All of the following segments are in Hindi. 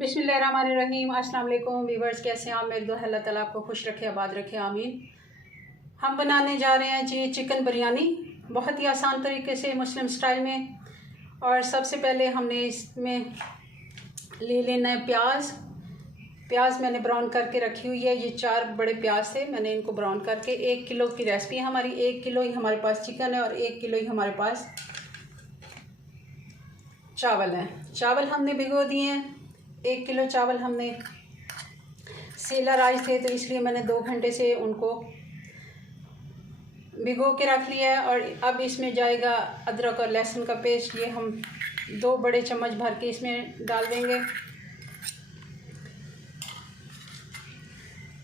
बिस्मिल्लाहिर्रहमानिर्रहीम। अस्सलाम वालेकुम व्यूअर्स, कैसे हैं आप? मेरे दुआ अल्लाह ताला आपको खुश रखे, आबाद रखे, आमीन। हम बनाने जा रहे हैं जी चिकन बिरयानी, बहुत ही आसान तरीके से मुस्लिम स्टाइल में। और सबसे पहले हमने इसमें ले लेना है प्याज मैंने ब्राउन करके रखी हुई है। ये 4 बड़े प्याज थे, मैंने इनको ब्राउन करके 1 किलो की रेसिपी है हमारी। 1 किलो ही हमारे पास चिकन है और 1 किलो ही हमारे पास चावल है। चावल हमने भिगो दिए हैं। 1 किलो चावल हमने सेला राइस थे, तो इसलिए मैंने 2 घंटे से उनको भिगो के रख लिया है। और अब इसमें जाएगा अदरक और लहसुन का पेस्ट। ये हम 2 बड़े चम्मच भर के इसमें डाल देंगे।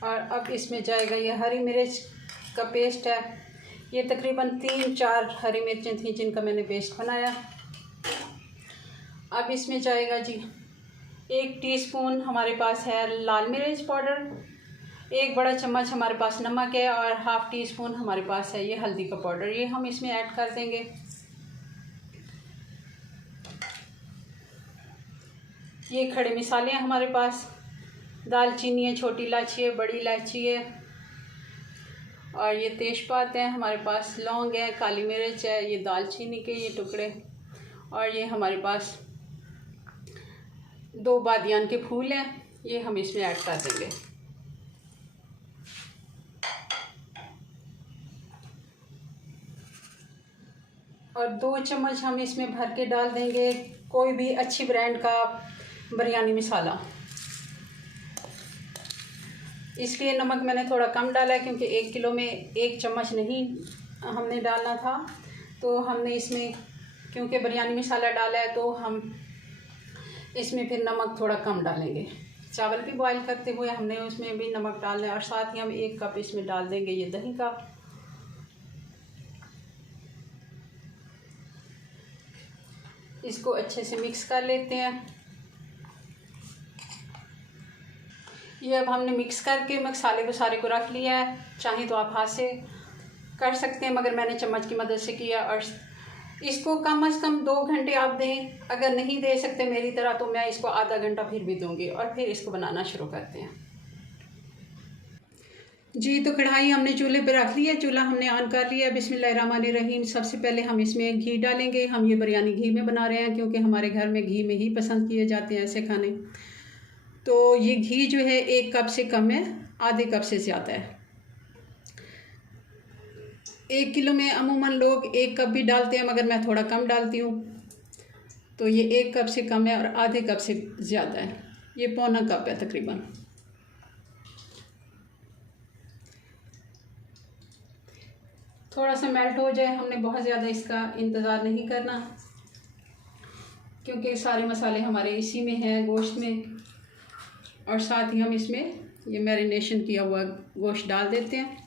और अब इसमें जाएगा ये हरी मिर्च का पेस्ट है। ये तकरीबन 3-4 हरी मिर्चें थी जिनका मैंने पेस्ट बनाया। अब इसमें जाएगा जी 1 टीस्पून हमारे पास है लाल मिर्च पाउडर, 1 बड़ा चम्मच हमारे पास नमक है और ½ टीस्पून हमारे पास है ये हल्दी का पाउडर। ये हम इसमें ऐड कर देंगे। ये खड़े मसाले हैं हमारे पास, दालचीनी है, छोटी इलायची है, बड़ी इलायची है और ये तेज़पात है हमारे पास, लौंग है, काली मिर्च है, ये दालचीनी के ये टुकड़े और ये हमारे पास 2 बादियान के फूल हैं। ये हम इसमें ऐड कर देंगे। और 2 चम्मच हम इसमें भर के डाल देंगे कोई भी अच्छी ब्रांड का बिरयानी मसाला। इसलिए नमक मैंने थोड़ा कम डाला है क्योंकि 1 किलो में 1 चम्मच नहीं हमने डालना था। तो हमने इसमें क्योंकि बिरयानी मसाला डाला है तो हम इसमें फिर नमक थोड़ा कम डालेंगे। चावल भी बॉईल करते हुए हमने उसमें भी नमक डालना है। और साथ ही हम 1 कप इसमें डाल देंगे ये दही का। इसको अच्छे से मिक्स कर लेते हैं। ये अब हमने मिक्स करके मसाले को सारे को रख लिया है। चाहे तो आप हाथ से कर सकते हैं, मगर मैंने चम्मच की मदद से किया। और इसको कम से कम 2 घंटे आप दें। अगर नहीं दे सकते मेरी तरह तो मैं इसको आधा घंटा फिर भी दूंगी और फिर इसको बनाना शुरू करते हैं जी। तो कढ़ाई हमने चूल्हे पे रख ली है, चूल्हा हमने ऑन कर लिया। बिस्मिल्लाहिर्रहमानिर्रहीम। सबसे पहले हम इसमें घी डालेंगे। हम ये बिरयानी घी में बना रहे हैं क्योंकि हमारे घर में घी में ही पसंद किए जाते हैं ऐसे खाने। तो ये घी जो है 1 कप से कम है, आधे कप से ज़्यादा है। 1 किलो में अमूमन लोग 1 कप भी डालते हैं, मगर मैं थोड़ा कम डालती हूँ। तो ये 1 कप से कम है और आधे कप से ज़्यादा है। ये पौना कप है तकरीबन। थोड़ा सा मेल्ट हो जाए, हमने बहुत ज़्यादा इसका इंतज़ार नहीं करना क्योंकि सारे मसाले हमारे इसी में हैं, गोश्त में। और साथ ही हम इसमें ये मैरिनेशन किया हुआ गोश्त डाल देते हैं।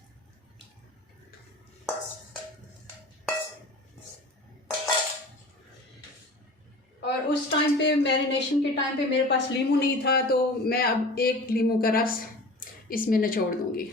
और उस टाइम पे, मैरिनेशन के टाइम पे मेरे पास लीमू नहीं था, तो मैं अब 1 लीमू का रस इसमें निचोड़ दूंगी।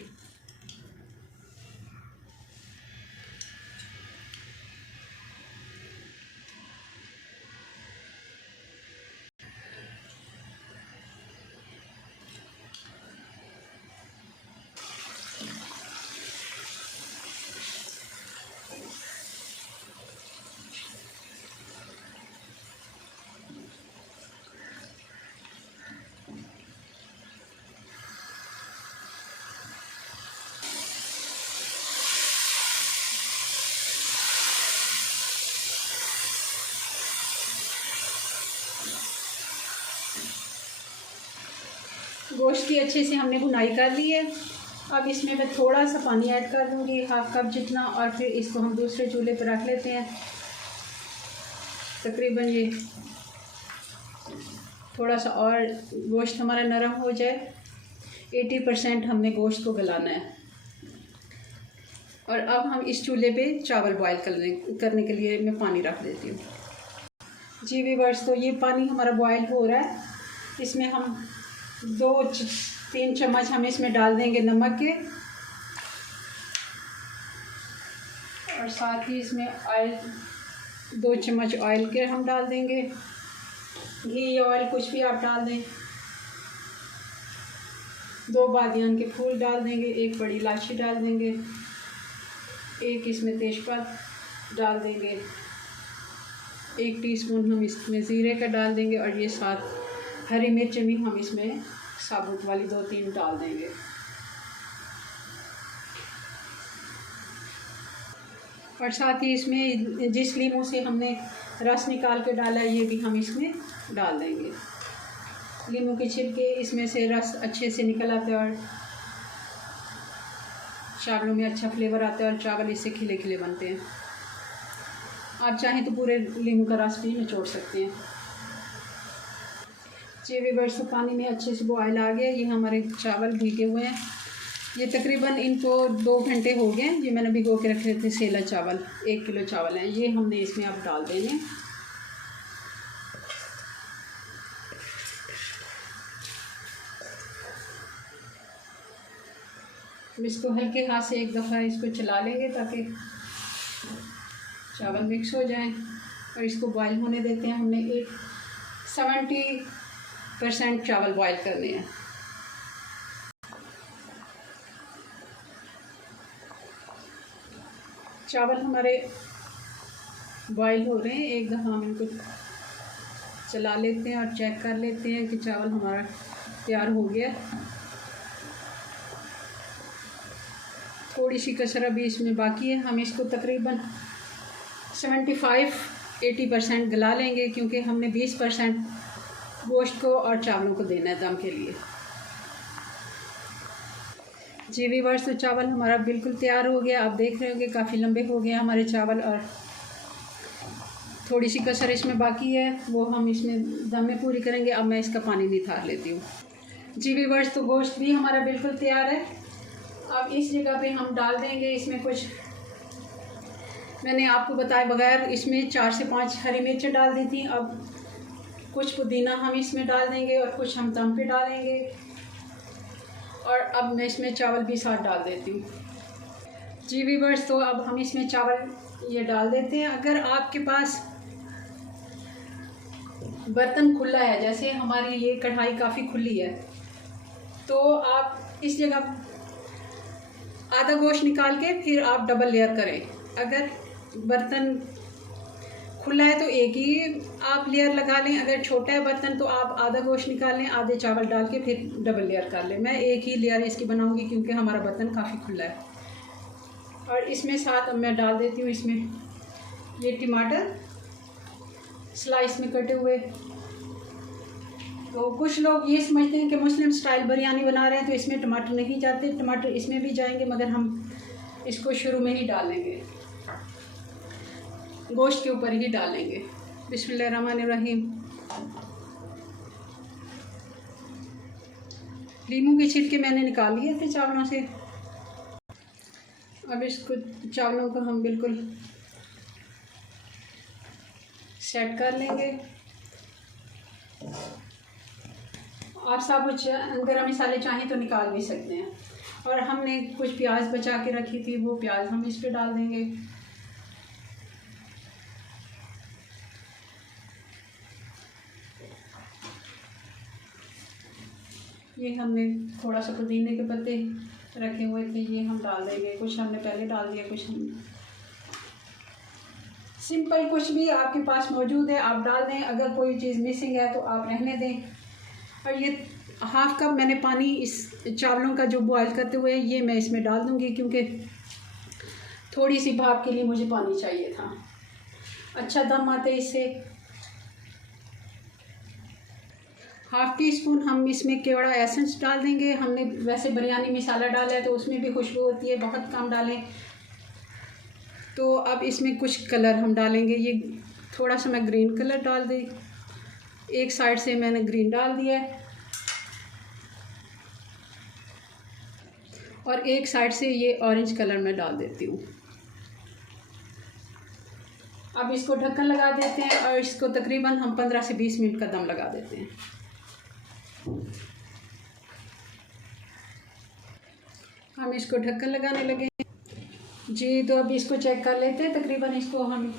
गोश्त की अच्छे से हमने भुनाई कर ली है। अब इसमें मैं थोड़ा सा पानी ऐड कर दूंगी, ½ कप जितना। और फिर इसको हम दूसरे चूल्हे पर रख लेते हैं। तकरीबन ये थोड़ा सा और गोश्त हमारा नरम हो जाए। 80% हमने गोश्त को गलाना है। और अब हम इस चूल्हे पे चावल बॉईल करने के लिए मैं पानी रख देती हूँ जी व्यूअर्स। तो ये पानी हमारा बॉईल हो रहा है। इसमें हम 2-3 चम्मच हम इसमें डाल देंगे नमक के। और साथ ही इसमें ऑयल, 2 चम्मच ऑयल के हम डाल देंगे। घी या ऑयल कुछ भी आप डाल दें। 2 बादियान के फूल डाल देंगे, 1 बड़ी इलायची डाल देंगे, 1 इसमें तेजपात डाल देंगे, 1 टीस्पून हम इसमें ज़ीरे का डाल देंगे और ये 7 हरी मिर्च भी हम इसमें साबुत वाली 2-3 डाल देंगे। और साथ ही इसमें जिस लीमू से हमने रस निकाल के डाला है ये भी हम इसमें डाल देंगे। लीमू के छिलके इसमें से रस अच्छे से निकल आता है और चावलों में अच्छा फ्लेवर आता है और चावल इससे खिले खिले बनते हैं। आप चाहें तो पूरे लीमू का रस भी निचोड़ सकते हैं। जी व्यूअर्स, पानी में अच्छे से बॉयल आ गया। ये हमारे चावल भीगे हुए हैं। ये तकरीबन इनको 2 घंटे हो गए। ये मैंने भिगो के रखे थे सेला चावल, 1 किलो चावल हैं। ये हमने इसमें अब डाल देंगे। इसको हल्के हाथ से एक दफ़ा इसको चला लेंगे ताकि चावल मिक्स हो जाएं और इसको बॉयल होने देते हैं। हमने 70% चावल बॉयल करने हैं। चावल हमारे बॉयल हो रहे हैं। एक दफ़ा हम इनको चला लेते हैं और चेक कर लेते हैं कि चावल हमारा तैयार हो गया। थोड़ी सी कसर अभी इसमें बाकी है। हम इसको तकरीबन 75-80% गला लेंगे क्योंकि हमने 20% गोश्त को और चावलों को देना है दम के लिए। जी व्यूअर्स, तो चावल हमारा बिल्कुल तैयार हो गया। आप देख रहे होंगे काफ़ी लंबे हो गए हमारे चावल और थोड़ी सी कसर इसमें बाकी है, वो हम इसमें दम में पूरी करेंगे। अब मैं इसका पानी निथार लेती हूँ। जी व्यूअर्स, तो गोश्त भी हमारा बिल्कुल तैयार है। अब इस जगह पे हम डाल देंगे इसमें कुछ, मैंने आपको बताए बगैर इसमें 4 से 5 हरी मिर्च डाल दी थी। अब कुछ पुदीना हम इसमें डाल देंगे और कुछ हम दम पे डालेंगे। और अब मैं इसमें चावल भी साथ डाल देती हूँ। जी व्यूअर्स, तो अब हम इसमें चावल ये डाल देते हैं। अगर आपके पास बर्तन खुला है, जैसे हमारी ये कढ़ाई काफ़ी खुली है, तो आप इस जगह आधा गोश्त निकाल के फिर आप डबल लेयर करें। अगर बर्तन खुला है तो एक ही आप लेयर लगा लें। अगर छोटा है बर्तन तो आप आधा गोश्त निकाल लें, आधे चावल डाल के फिर डबल लेयर कर लें। मैं एक ही लेयर इसकी बनाऊंगी क्योंकि हमारा बर्तन काफ़ी खुला है। और इसमें साथ अब मैं डाल देती हूँ इसमें ये टमाटर स्लाइस में कटे हुए। तो कुछ लोग ये समझते हैं कि मुस्लिम स्टाइल बिरयानी बना रहे हैं तो इसमें टमाटर नहीं जाते। टमाटर इसमें भी जाएंगे मगर हम इसको शुरू में ही डालेंगे, गोश्त के ऊपर ही डालेंगे। बिस्मिल्लाहिर्रहमानिर्रहीम। लीमू के छिलके मैंने निकाल लिए थे चावलों से। अब इसको चावलों को हम बिल्कुल सेट कर लेंगे। आप साबुत गरम मसाले चाहें तो निकाल भी सकते हैं। और हमने कुछ प्याज बचा के रखी थी, वो प्याज हम इस पे डाल देंगे। ये हमने थोड़ा सा पुदीने के पत्ते रखे हुए थे, ये हम डाल देंगे। कुछ हमने पहले डाल दिया, कुछ हम सिंपल, कुछ भी आपके पास मौजूद है आप डाल दें। अगर कोई चीज़ मिसिंग है तो आप रहने दें। और ये 1/2 कप मैंने पानी इस चावलों का जो बॉयल करते हुए ये मैं इसमें डाल दूँगी क्योंकि थोड़ी सी भाप के लिए मुझे पानी चाहिए था। अच्छा दम आते इससे। 1/2 टीस्पून हम इसमें केवड़ा एसेंस डाल देंगे। हमने वैसे बिरयानी मसाला डाला है तो उसमें भी खुशबू होती है, बहुत कम डालें। तो अब इसमें कुछ कलर हम डालेंगे। ये थोड़ा सा मैं ग्रीन कलर डाल दी, एक साइड से मैंने ग्रीन डाल दिया है और एक साइड से ये ऑरेंज कलर मैं डाल देती हूँ। अब इसको ढक्कन लगा देते हैं और इसको तकरीबन हम 15 से 20 मिनट का दम लगा देते हैं। हम इसको ढक्कन लगाने लगे जी। तो अब इसको चेक कर लेते हैं। तकरीबन इसको हम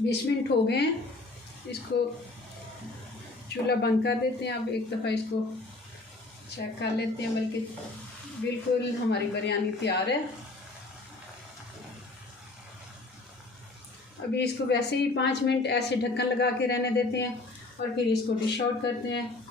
20 मिनट हो गए हैं। इसको चूल्हा बंद कर देते हैं। अब एक दफ़ा इसको चेक कर लेते हैं, बल्कि बिल्कुल हमारी बिरयानी तैयार है। अभी इसको वैसे ही 5 मिनट ऐसे ढक्कन लगा के रहने देते हैं और फिर इसको डिश आउट करते हैं।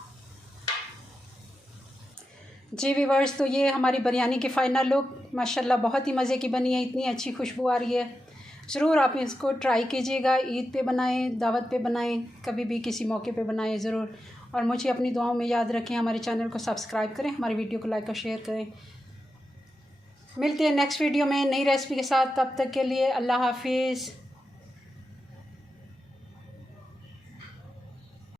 जी व्यूअर्स, तो ये हमारी बिरयानी की फ़ाइनल लुक माशाल्लाह बहुत ही मज़े की बनी है। इतनी अच्छी खुशबू आ रही है। ज़रूर आप इसको ट्राई कीजिएगा। ईद पे बनाएं, दावत पे बनाएं, कभी भी किसी मौके पे बनाएं ज़रूर। और मुझे अपनी दुआओं में याद रखें। हमारे चैनल को सब्सक्राइब करें, हमारी वीडियो को लाइक और शेयर करें। मिलते हैं नेक्स्ट वीडियो में नई रेसिपी के साथ। तब तक के लिए अल्लाह हाफिज़।